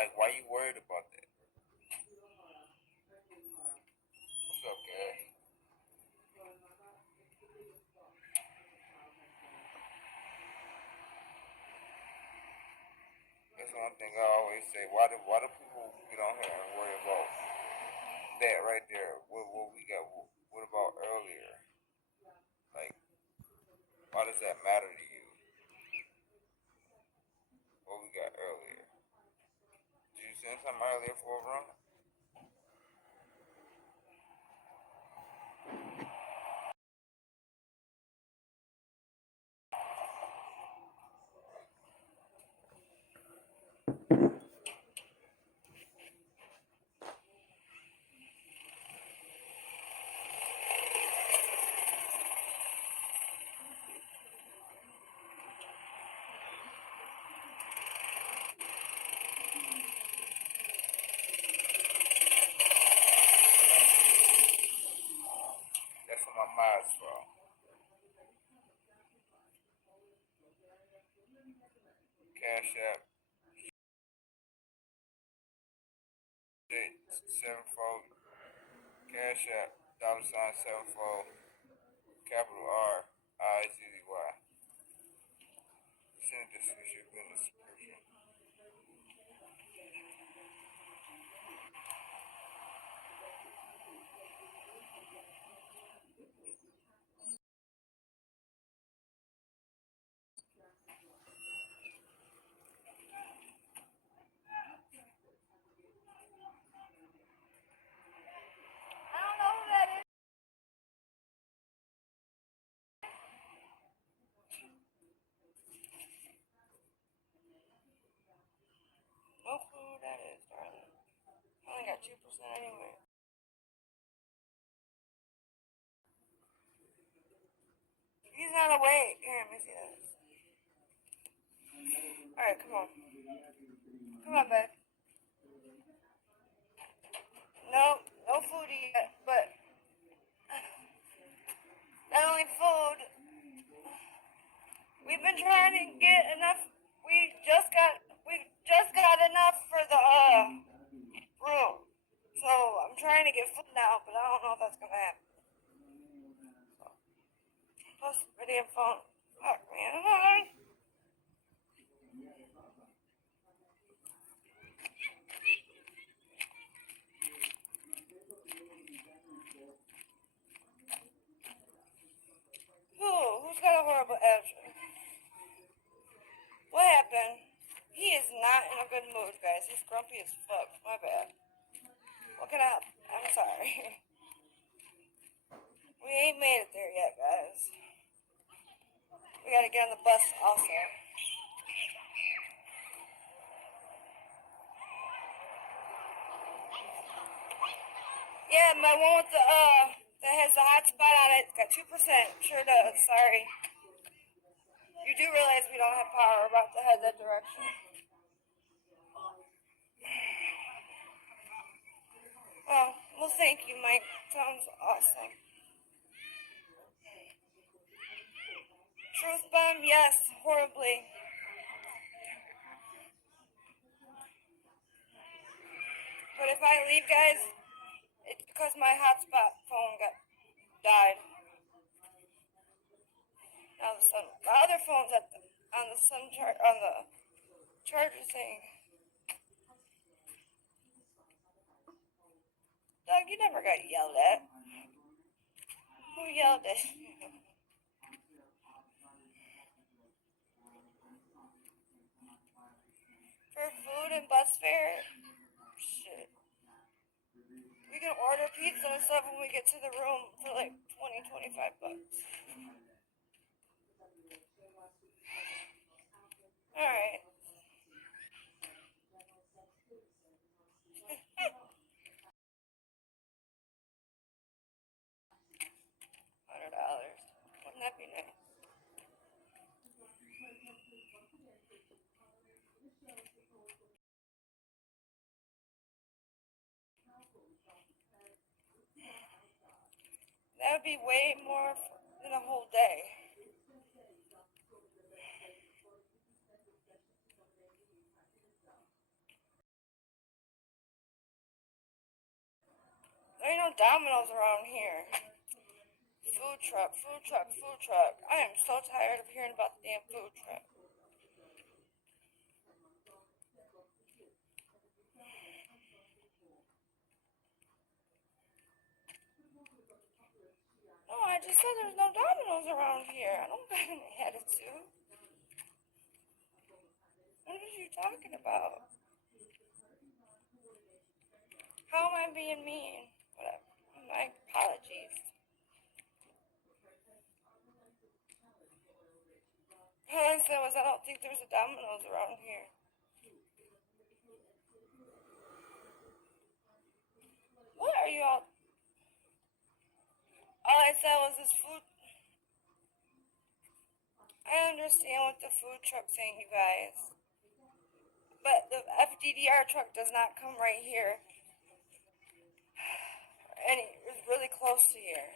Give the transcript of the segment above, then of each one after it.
Like, why you worried about that? What's up, guys? That's one thing I always say. Why do people get on here and worry about that right there? What we got? What about earlier? Like, why does that matter to you? What we got earlier? Did you send something earlier for a run? That's for my mind's fault. Cash App, sevenfold. Cash App, $ sevenfold. Capital R I Z Y. Send this should be in the description. No clue who that is, darling. I only got 2% anyway. He's not awake. Here, let me see this. Alright, come on. Come on, babe. No food yet, but not only food, we've been trying to get enough. We just got enough for the room. So I'm trying to get food now, but I don't know if that's gonna happen. Plus, video phone. Fuck, man. Who's got a horrible attitude? What happened? He is not in a good mood, guys. He's grumpy as fuck. My bad. What can I help? I'm sorry. We ain't made it there yet, guys. We gotta get on the bus also. Yeah, my one with that has the hot spot on it, it's got 2%. Sure does. Sorry. You do realize we don't have power. We're about to head that direction. Oh, well, thank you, Mike. Sounds awesome. Truth bomb, yes, horribly. But if I leave, guys, it's because my hotspot phone died. Now the other phone's on the charger thing. Doug, you never got yelled at. Who yelled at you? For food and bus fare? Shit. We can order pizza and stuff when we get to the room for like 20-25 bucks. Alright. $100. Wouldn't that be nice? That would be way more than a whole day. There ain't no Domino's around here. Food truck, food truck, food truck. I am so tired of hearing about the damn food truck. No, I just said there's no Domino's around here. I don't got an attitude. What are you talking about? How am I being mean? Whatever. My apologies. All I said was I don't think there's a Domino's around here. What are you all? All I said was this food. I understand what the food truck's saying, you guys. But the FDDR truck does not come right here. And it was really close to here.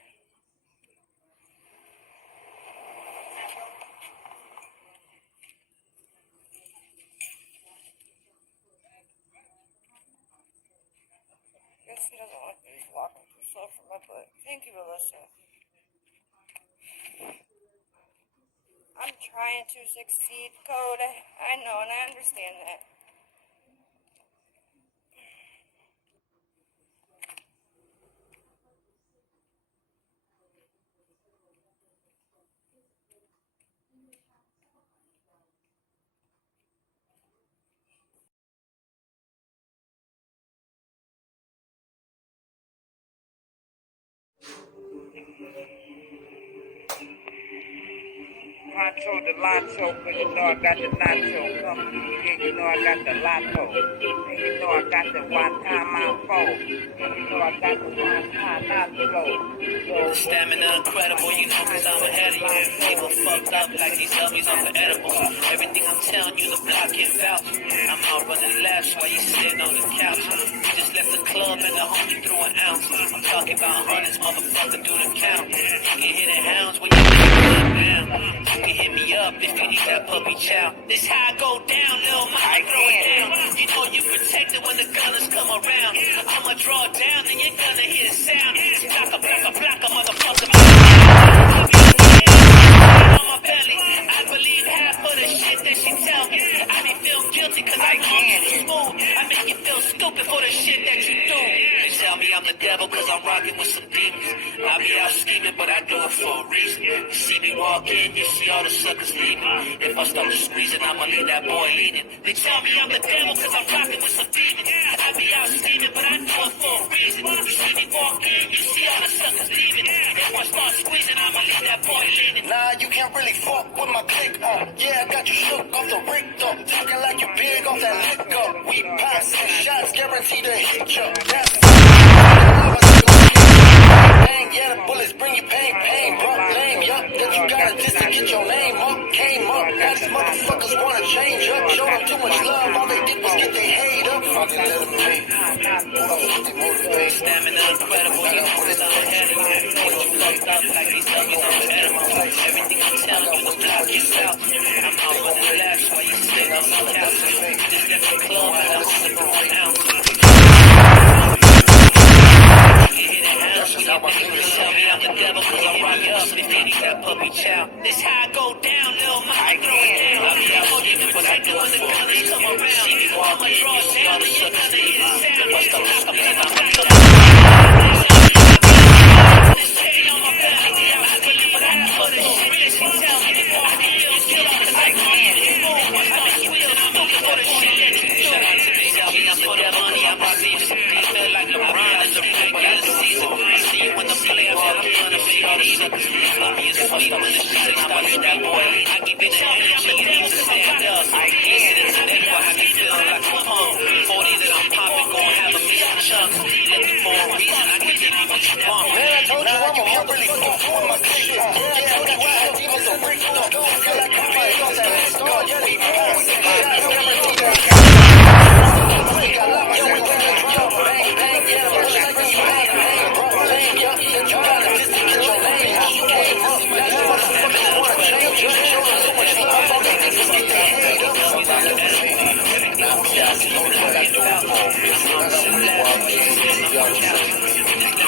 I guess he doesn't want me walking too slow for my butt. Thank you, Alyssa. I'm trying to succeed, Code. I know, and I understand that. Poncho Delanto, cause you know I got the nacho. Come through here, you know I got the lotto. And you know I got the one time I fold. And you know I got the one time not slow. The stamina incredible, you know, cause I'm ahead of you. People fucked up like these dummies on the edibles. Everything I'm telling you, the block can vouch. I'm out running laps while you sitting on the couch. You just left the club and the homie threw an ounce. I'm talking about hundreds, motherfucker, do the count. You can hit the hounds when you down. You can hit me up if you need that puppy chow. This how I go down, little mama, throw it down. You know you protected when the gunners come around. I'ma draw down and you're gonna hear the sound. Blocka, blocka, blocka, motherfucker. On my belly, I believe half of the shit that she tell me. I be feel guilty cause I can't smooth. I make you feel stupid for the shit that you do. They tell me I'm the devil cause I'm rocking with some demons. I be out scheming but I do it for a reason. You see me walk in, you see all the suckers leaving. If I start squeezing, I'ma leave that boy leading. They tell me I'm the devil cause I'm rocking with some demons. I be out scheming but I do it for a reason. You see me walk in, you see all the suckers leaving. If I start squeezing, I'ma leave that boy leading. Nah, you can't really fuck with my click. Yeah, I got you shook off the rig though. Talking like you big off that liquor. We passing shots, guaranteed to hit you. That's bang, yeah, the bullets bring you pain, pain, bro. Lame, yup, that you got it just to get your name up. Came up, now these motherfuckers wanna change up. Show them too much love, all they did was get their hate up. Fucking let them hate. Stamina incredible, you know it's all ahead of you. When you fucked up like these dummies on the edible. Everything I'm telling you was block yourself. I'm out running laps while you sitting on the couch. Just left the club and I'm slipping one ounce. Tell me I'm the devil cause I'm rocking up if you need that puppy chow. This how I go down, little mama, throw it down. I be out scheming but I do when the gunners come around. I'ma draw down and you're gonna hear the sound. Bust the lock up and I'm back up. This chain on my belly, I believe I for the shit that she tell me. I be feel guilty cause I can't move. I start squeezing, I'm looking for the shit that you do. Shout out to me, tell me I'm for the money, I'm receiving. I feel like LeBron is the regular season. See you in the playoffs, and I'm gonna see all the suckers. Love me as a sweet on the streets, and I'ma leave that boy. I give it the energy, you need to stand up. Listen to the people, I can feel like a pump. 40 that I'm popping, gon' have a million chunks. Looking for a reason, I can give you what you want. Man, I told you I'm a really fuck with my click. Yeah, I got you high demons on rig though. Feel like I'm big off that liquor. We passing shots, guaranteed to hit you. Yo, we can drop, bang, bang, yeah, the bullets bring you pain, pain, bro. Lame, yup, that you got it just to get your name up. You came up, now these motherfuckers wanna change you. Show them too much love, all they did was get their hate up. Now we got to know what I do for a reason. I know what I mean.